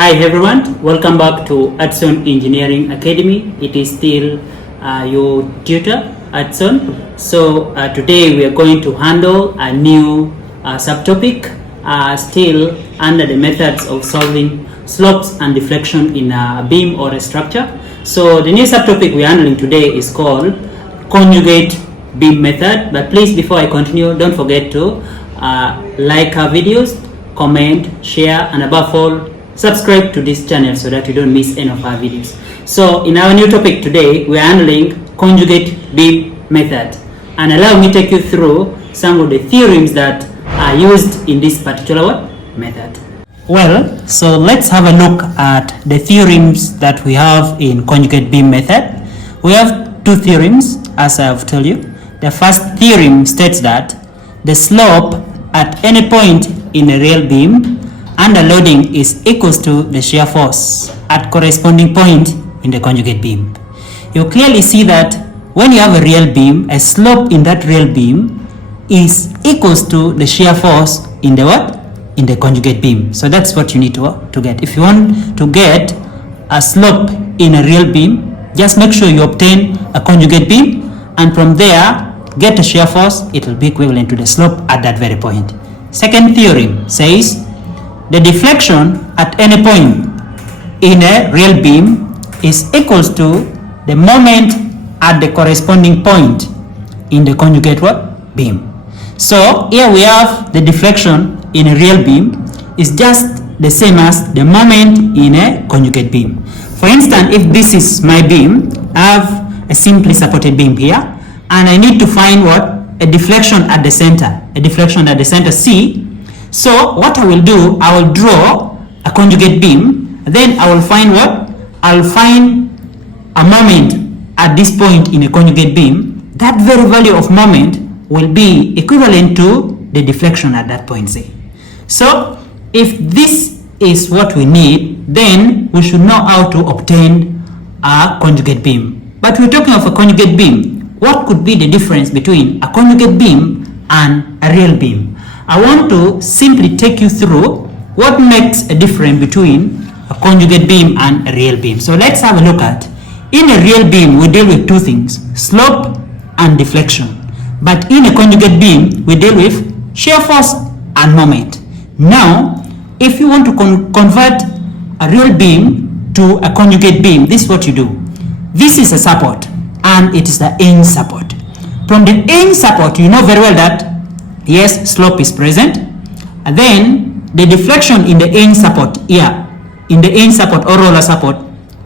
Hi everyone, welcome back to Adson Engineering Academy. It is still your tutor, Adson. So today we are going to handle a new subtopic still under the methods of solving slopes and deflection in a beam or a structure. So the new subtopic we are handling today is called conjugate beam method. But please, before I continue, don't forget to like our videos, comment, share, and above all, subscribe to this channel so that you don't miss any of our videos. So in our new topic today, we are handling conjugate beam method, and allow me to take you through some of the theorems that are used in this particular method. Well, so let's have a look at the theorems that we have in conjugate beam method. We have two theorems, as I've told you. The first theorem states that the slope at any point in a real beam under loading is equals to the shear force at corresponding point in the conjugate beam. You clearly see that when you have a real beam, a slope in that real beam is equals to the shear force in the what? In the conjugate beam. So that's what you need to get. If you want to get a slope in a real beam, just make sure you obtain a conjugate beam, and from there get a shear force. It will be equivalent to the slope at that very point. Second theorem says the deflection at any point in a real beam is equals to the moment at the corresponding point in the conjugate beam. So here we have the deflection in a real beam is just the same as the moment in a conjugate beam. For instance, if this is my beam, I have a simply supported beam here, and I need to find a deflection at the center, C. So what I will do, I will draw a conjugate beam, then I will find I will find a moment at this point in a conjugate beam. That very value of moment will be equivalent to the deflection at that point, say. So if this is what we need, then we should know how to obtain a conjugate beam. But we're talking of a conjugate beam. What could be the difference between a conjugate beam and a real beam? I want to simply take you through what makes a difference between a conjugate beam and a real beam. So let's have a look at, in a real beam we deal with two things, slope and deflection. But in a conjugate beam we deal with shear force and moment. Now if you want to convert a real beam to a conjugate beam, this is what you do. This is a support and it is the end support. From the end support, you know very well that yes, slope is present, and then the deflection in the end support here, in the end support or roller support,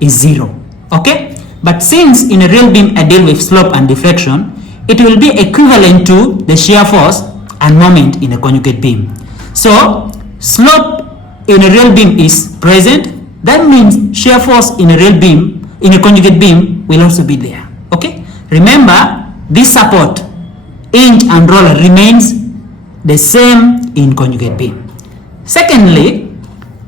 is 0. Okay, but since in a real beam I deal with slope and deflection, it will be equivalent to the shear force and moment in a conjugate beam. So slope in a real beam is present, that means shear force in a real beam, in a conjugate beam, will also be there. Okay, remember this support, hinge and roller, remains the same in conjugate beam. Secondly,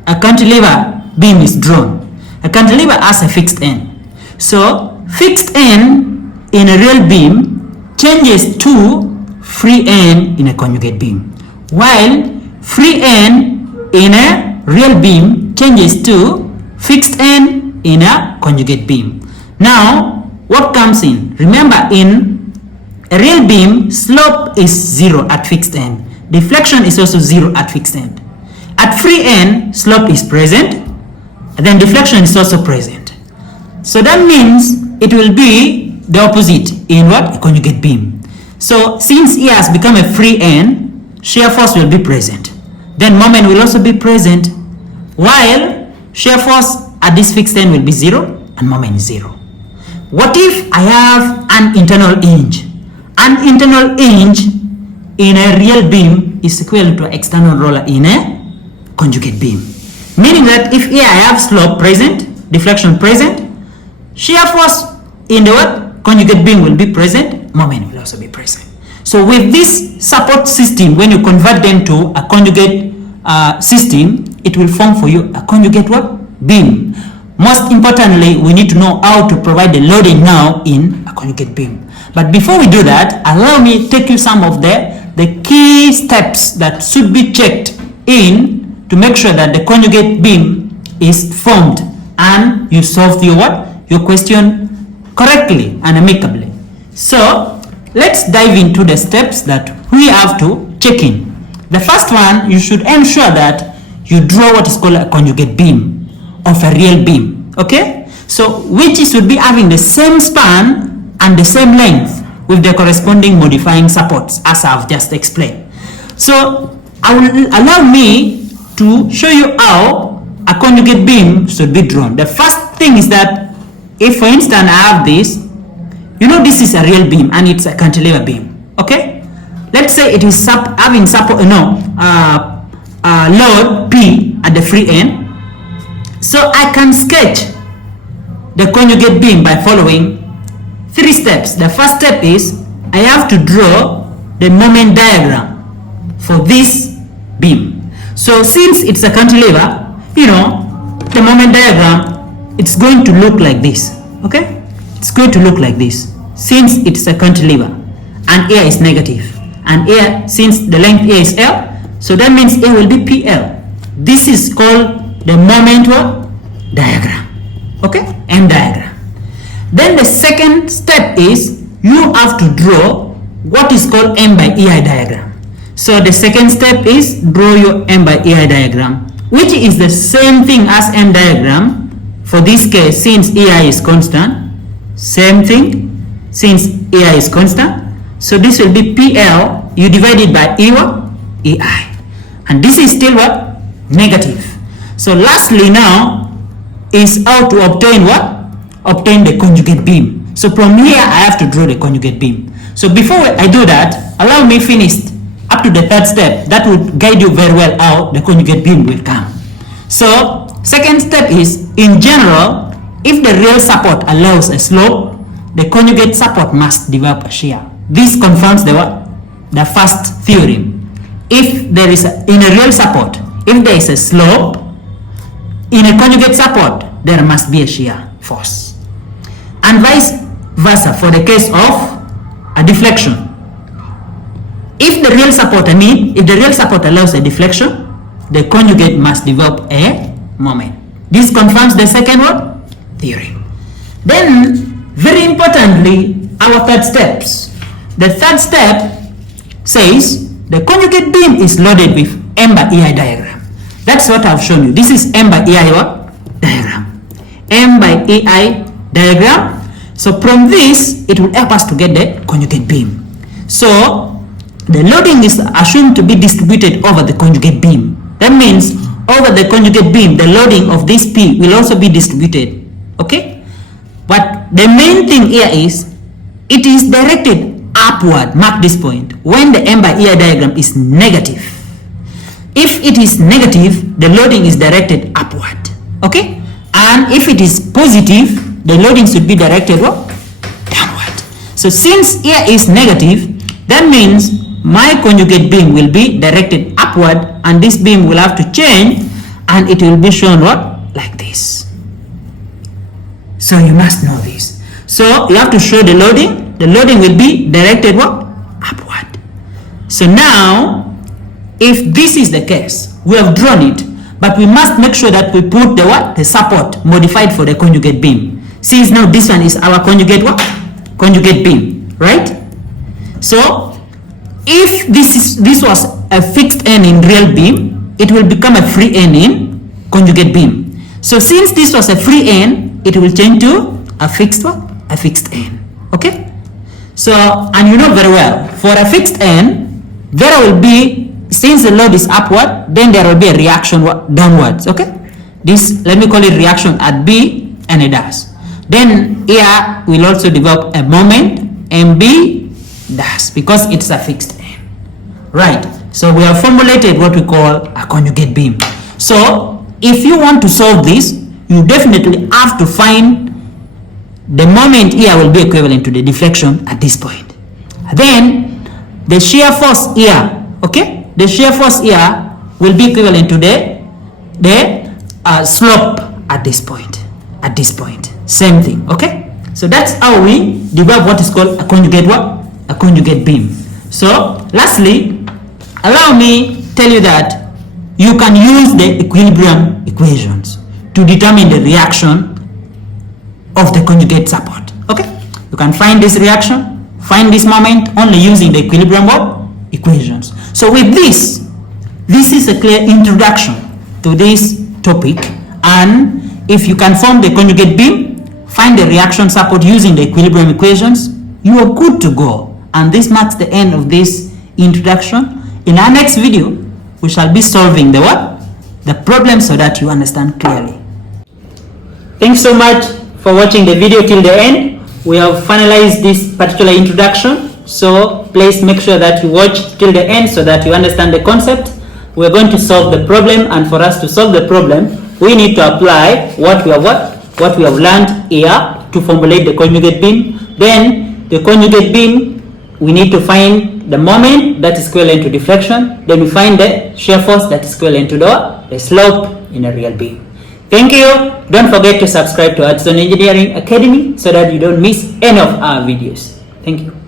a cantilever beam is drawn. A cantilever has a fixed end. So fixed end in a real beam changes to free end in a conjugate beam, while free end in a real beam changes to fixed end in a conjugate beam. Now what comes in? Remember, in a real beam, slope is 0 at fixed end. Deflection is also 0 at fixed end. At free end, slope is present, and then deflection is also present. So that means it will be the opposite in a conjugate beam. So since it has become a free end, shear force will be present. Then moment will also be present, while shear force at this fixed end will be 0 and moment is 0. What if I have an internal hinge? An internal hinge in a real beam is equivalent to external roller in a conjugate beam. Meaning that if here I have slope present, deflection present, shear force in the conjugate beam will be present, moment will also be present. So with this support system, when you convert them to a conjugate system, it will form for you a conjugate beam. Most importantly, we need to know how to provide the loading now in a conjugate beam. But before we do that, allow me to take you some of the key steps that should be checked in to make sure that the conjugate beam is formed, and you solved your what? Your question correctly and amicably. So let's dive into the steps that we have to check in. The first one, you should ensure that you draw what is called a conjugate beam of a real beam. Okay? So which should be having the same span and the same length with the corresponding modifying supports, as I've just explained. So I will allow me to show you how a conjugate beam should be drawn. The first thing is that if, for instance, I have this, you know, this is a real beam and it's a cantilever beam. Okay? Let's say it is having support, load P at the free end. So I can sketch the conjugate beam by following 3 steps. The first step is I have to draw the moment diagram for this beam. So since it's a cantilever, you know, the moment diagram, it's going to look like this. Okay? It's going to look like this since it's a cantilever and air is negative, and air, since the length A is L, so that means A will be PL. This is called the moment diagram. Okay? M diagram. Then the second step is you have to draw what is called M by EI diagram. So the second step is draw your M by EI diagram, which is the same thing as M diagram. For this case, since EI is constant, same thing, since EI is constant, so this will be PL, you divide it by EI, and this is still what? Negative. So lastly now is how to obtain what? Obtain the conjugate beam. So from here I have to draw the conjugate beam. So before I do that, allow me finish up to the third step. That would guide you very well how the conjugate beam will come. So second step is, in general, if the real support allows a slope, the conjugate support must develop a shear. This confirms the what? The first theorem. If there is in a real support, if there is a slope, in a conjugate support, there must be a shear force. And vice versa for the case of a deflection. If the real support, if the real support allows a deflection, the conjugate must develop a moment. This confirms the second one? Theorem. Then, very importantly, our third steps. The third step says the conjugate beam is loaded with M by EI diagram. That's what I've shown you. This is M by EI diagram. M by EI diagram. So from this, it will help us to get the conjugate beam. So the loading is assumed to be distributed over the conjugate beam. That means over the conjugate beam, the loading of this P will also be distributed. Okay? But the main thing here is it is directed upward. Mark this point. When the M by EI diagram is negative. If it is negative, the loading is directed upward. Okay? And if it is positive, the loading should be directed what? Downward. So since here is negative, that means my conjugate beam will be directed upward, and this beam will have to change, and it will be shown what? Like this. So you must know this. So you have to show the loading. The loading will be directed what? Upward. So now, if this is the case, we have drawn it, but we must make sure that we put the what? The support modified for the conjugate beam. Since now this one is our conjugate what? Conjugate beam, right? So if this was a fixed end in real beam, it will become a free end in conjugate beam. So since this was a free end, it will change to a fixed what? A fixed end. Okay? So, and you know very well, for a fixed end, there will be, since the load is upward, then there will be a reaction downwards. Okay? This, let me call it reaction at B and a dash. Then here will also develop a moment MB dash because it's a fixed end. Right. So we have formulated what we call a conjugate beam. So if you want to solve this, you definitely have to find the moment here will be equivalent to the deflection at this point. Then the shear force here, okay? The shear force here will be equivalent to the slope at this point. At this point. Same thing, okay? So that's how we develop what is called a conjugate what? A conjugate beam. So lastly, allow me tell you that you can use the equilibrium equations to determine the reaction of the conjugate support. Okay, you can find this reaction, find this moment only using the equilibrium equations. So with this is a clear introduction to this topic, and if you can form the conjugate beam, find the reaction support using the equilibrium equations, you are good to go. And this marks the end of this introduction. In our next video, we shall be solving the what? The problem, so that you understand clearly. Thanks so much for watching the video till the end. We have finalized this particular introduction, so please make sure that you watch till the end so that you understand the concept. We're going to solve the problem, and for us to solve the problem, we need to apply what we have learned here to formulate the conjugate beam. Then the conjugate beam, we need to find the moment that is equivalent to deflection. Then we find the shear force that is equivalent to the slope in a real beam. Thank you. Don't forget to subscribe to Hudson Engineering Academy so that you don't miss any of our videos. Thank you.